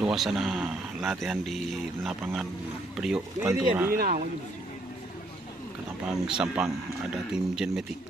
suasana latihan di lapangan Priok Pantura, Ketapang Sampang. Ada tim Genmetik.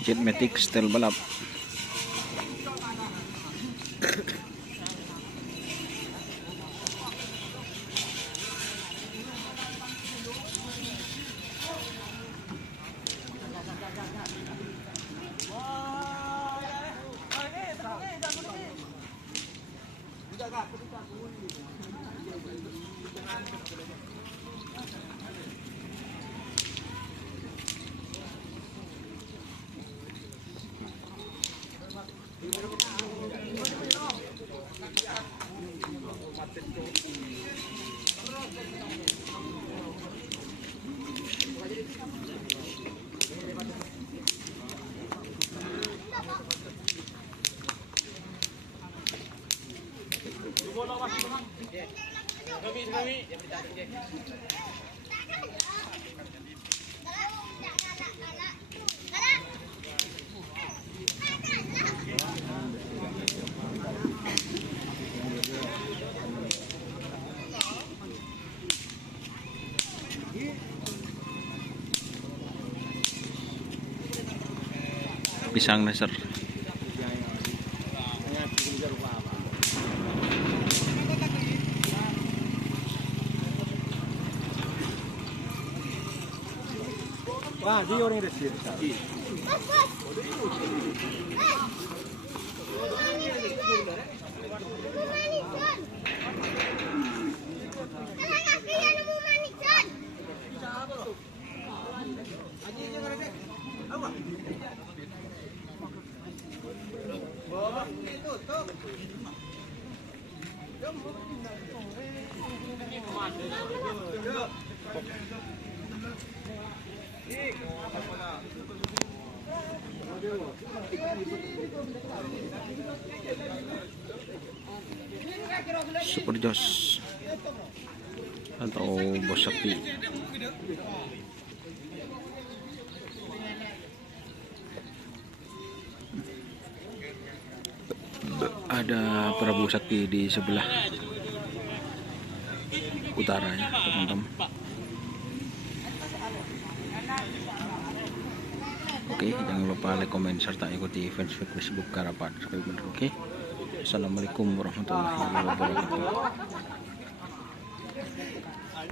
Genmetik setel balap. Pisang laser. Wah, dia orang yang resip. Super Jos atau Bos Sakti. Ada Prabu Sakti di sebelah utara ya teman-teman. Oke, jangan lupa like, komen, serta ikuti fanspage Facebook Karapan. Oke, assalamualaikum warahmatullahi wabarakatuh.